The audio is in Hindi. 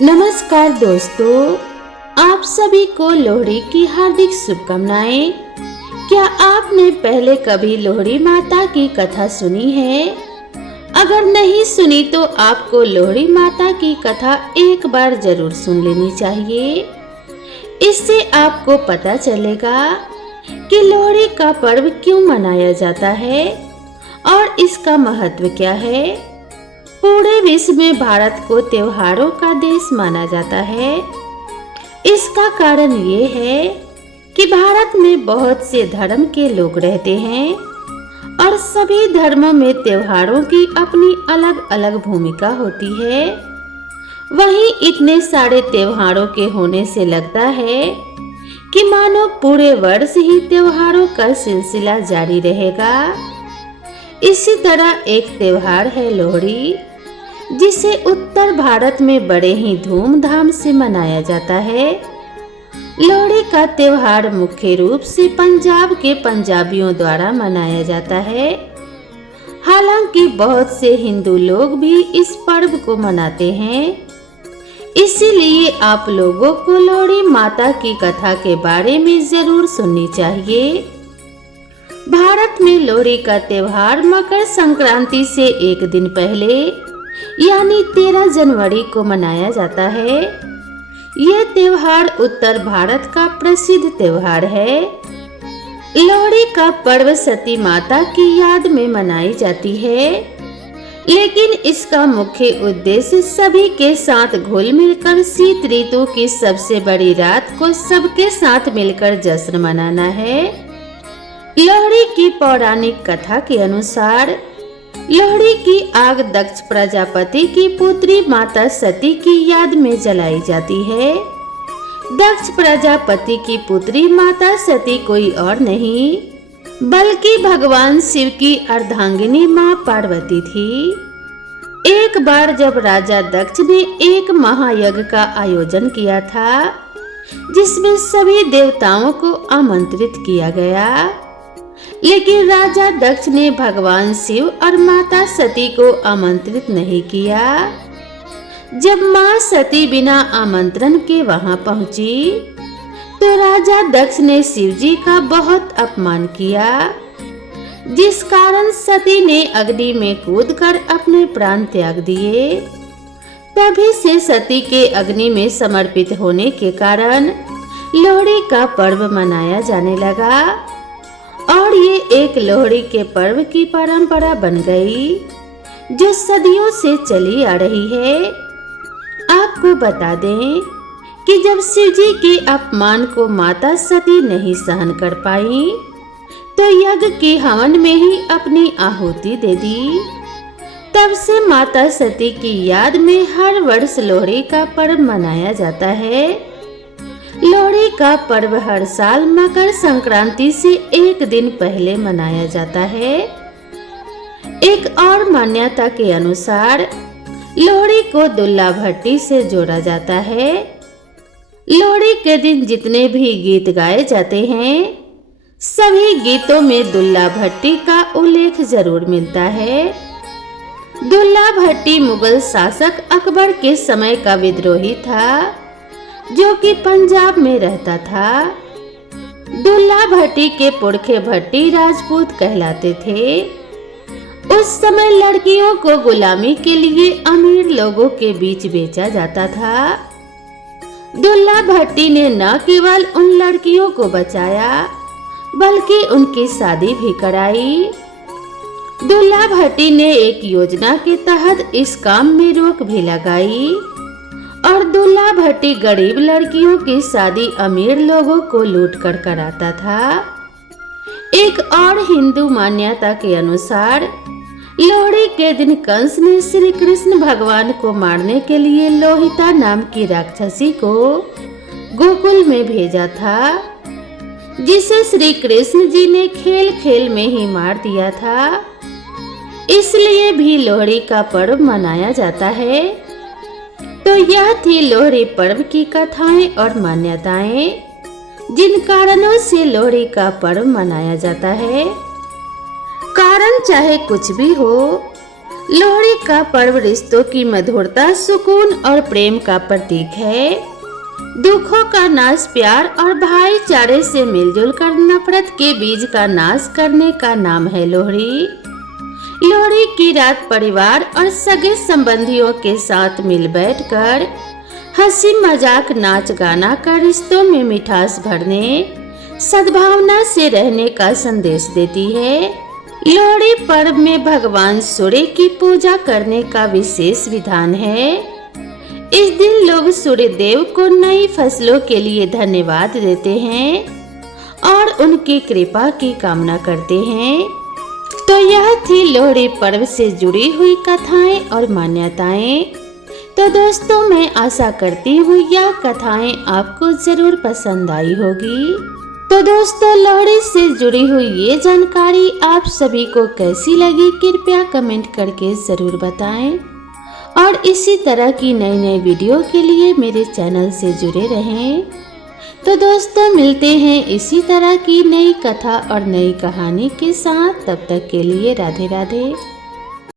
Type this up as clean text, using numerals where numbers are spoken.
नमस्कार दोस्तों, आप सभी को लोहड़ी की हार्दिक शुभकामनाएं। क्या आपने पहले कभी लोहड़ी माता की कथा सुनी है? अगर नहीं सुनी तो आपको लोहड़ी माता की कथा एक बार जरूर सुन लेनी चाहिए। इससे आपको पता चलेगा कि लोहड़ी का पर्व क्यों मनाया जाता है और इसका महत्व क्या है। पूरे विश्व में भारत को त्योहारों का देश माना जाता है। इसका कारण ये है कि भारत में बहुत से धर्म के लोग रहते हैं और सभी धर्मों में त्योहारों की अपनी अलग अलग भूमिका होती है। वहीं इतने सारे त्योहारों के होने से लगता है कि मानो पूरे वर्ष ही त्योहारों का सिलसिला जारी रहेगा। इसी तरह एक त्योहार है लोहड़ी, जिसे उत्तर भारत में बड़े ही धूमधाम से मनाया जाता है। लोहड़ी का त्योहार मुख्य रूप से पंजाब के पंजाबियों द्वारा मनाया जाता है। हालांकि बहुत से हिंदू लोग भी इस पर्व को मनाते हैं। इसीलिए आप लोगों को लोहड़ी माता की कथा के बारे में जरूर सुननी चाहिए। भारत में लोहड़ी का त्योहार मकर संक्रांति से एक दिन पहले यानी 13 जनवरी को मनाया जाता है। यह त्योहार उत्तर भारत का प्रसिद्ध त्योहार है। लोहड़ी का पर्व सती माता की याद में मनाई जाती है, लेकिन इसका मुख्य उद्देश्य सभी के साथ घुल मिलकर शीत ऋतु की सबसे बड़ी रात को सबके साथ मिलकर जश्न मनाना है। लोहड़ी की पौराणिक कथा के अनुसार लोहड़ी की आग दक्ष प्रजापति की पुत्री माता सती की याद में जलाई जाती है। दक्ष प्रजापति की पुत्री माता सती कोई और नहीं बल्कि भगवान शिव की अर्धांगिनी मां पार्वती थी। एक बार जब राजा दक्ष ने एक महायज्ञ का आयोजन किया था, जिसमें सभी देवताओं को आमंत्रित किया गया, लेकिन राजा दक्ष ने भगवान शिव और माता सती को आमंत्रित नहीं किया। जब मां सती बिना आमंत्रण के वहां पहुंची, तो राजा दक्ष ने शिव जी का बहुत अपमान किया, जिस कारण सती ने अग्नि में कूदकर अपने प्राण त्याग दिए। तभी से सती के अग्नि में समर्पित होने के कारण लोहड़ी का पर्व मनाया जाने लगा और ये एक लोहड़ी के पर्व की परंपरा बन गई, जो सदियों से चली आ रही है। आपको बता दें कि जब शिव जी के अपमान को माता सती नहीं सहन कर पाई, तो यज्ञ के हवन में ही अपनी आहुति दे दी। तब से माता सती की याद में हर वर्ष लोहड़ी का पर्व मनाया जाता है। लोहड़ी का पर्व हर साल मकर संक्रांति से एक दिन पहले मनाया जाता है। एक और मान्यता के अनुसार लोहड़ी को दुल्ला भट्टी से जोड़ा जाता है। लोहड़ी के दिन जितने भी गीत गाए जाते हैं, सभी गीतों में दुल्ला भट्टी का उल्लेख जरूर मिलता है। दुल्ला भट्टी मुगल शासक अकबर के समय का विद्रोही था, जो कि पंजाब में रहता था। दुल्ला भट्टी के पुरखे भट्टी राजपूत कहलाते थे। उस समय लड़कियों को गुलामी के लिए अमीर लोगों के बीच बेचा जाता था। दुल्ला भट्टी ने न केवल उन लड़कियों को बचाया, बल्कि उनकी शादी भी कराई। दुल्ला भट्टी ने एक योजना के तहत इस काम में रोक भी लगाई और दुल्ला भट्टी गरीब लड़कियों की शादी अमीर लोगों को लूट कर कराता था। एक और हिंदू मान्यता के अनुसार लोहड़ी के दिन कंस ने श्री कृष्ण भगवान को मारने के लिए लोहिता नाम की राक्षसी को गोकुल में भेजा था, जिसे श्री कृष्ण जी ने खेल खेल में ही मार दिया था। इसलिए भी लोहड़ी का पर्व मनाया जाता है। तो यह थी लोहड़ी पर्व की कथाएं और मान्यताएं, जिन कारणों से लोहड़ी का पर्व मनाया जाता है। कारण चाहे कुछ भी हो, लोहड़ी का पर्व रिश्तों की मधुरता, सुकून और प्रेम का प्रतीक है। दुखों का नाश प्यार और भाईचारे से मिलजुल कर नफरत के बीज का नाश करने का नाम है लोहड़ी। लोहड़ी की रात परिवार और सगे संबंधियों के साथ मिल बैठकर हंसी मजाक नाच गाना कर रिश्तों में मिठास भरने, सद्भावना से रहने का संदेश देती है। लोहड़ी पर्व में भगवान सूर्य की पूजा करने का विशेष विधान है। इस दिन लोग सूर्य देव को नई फसलों के लिए धन्यवाद देते हैं और उनकी कृपा की कामना करते हैं। तो यह थी लोहड़ी पर्व से जुड़ी हुई कथाएं और मान्यताएं। तो दोस्तों, मैं आशा करती हूँ यह कथाएं आपको जरूर पसंद आई होगी। तो दोस्तों, लोहड़ी से जुड़ी हुई ये जानकारी आप सभी को कैसी लगी, कृपया कमेंट करके जरूर बताएं। और इसी तरह की नई नई वीडियो के लिए मेरे चैनल से जुड़े रहें। तो दोस्तों, मिलते हैं इसी तरह की नई कथा और नई कहानी के साथ। तब तक के लिए राधे राधे।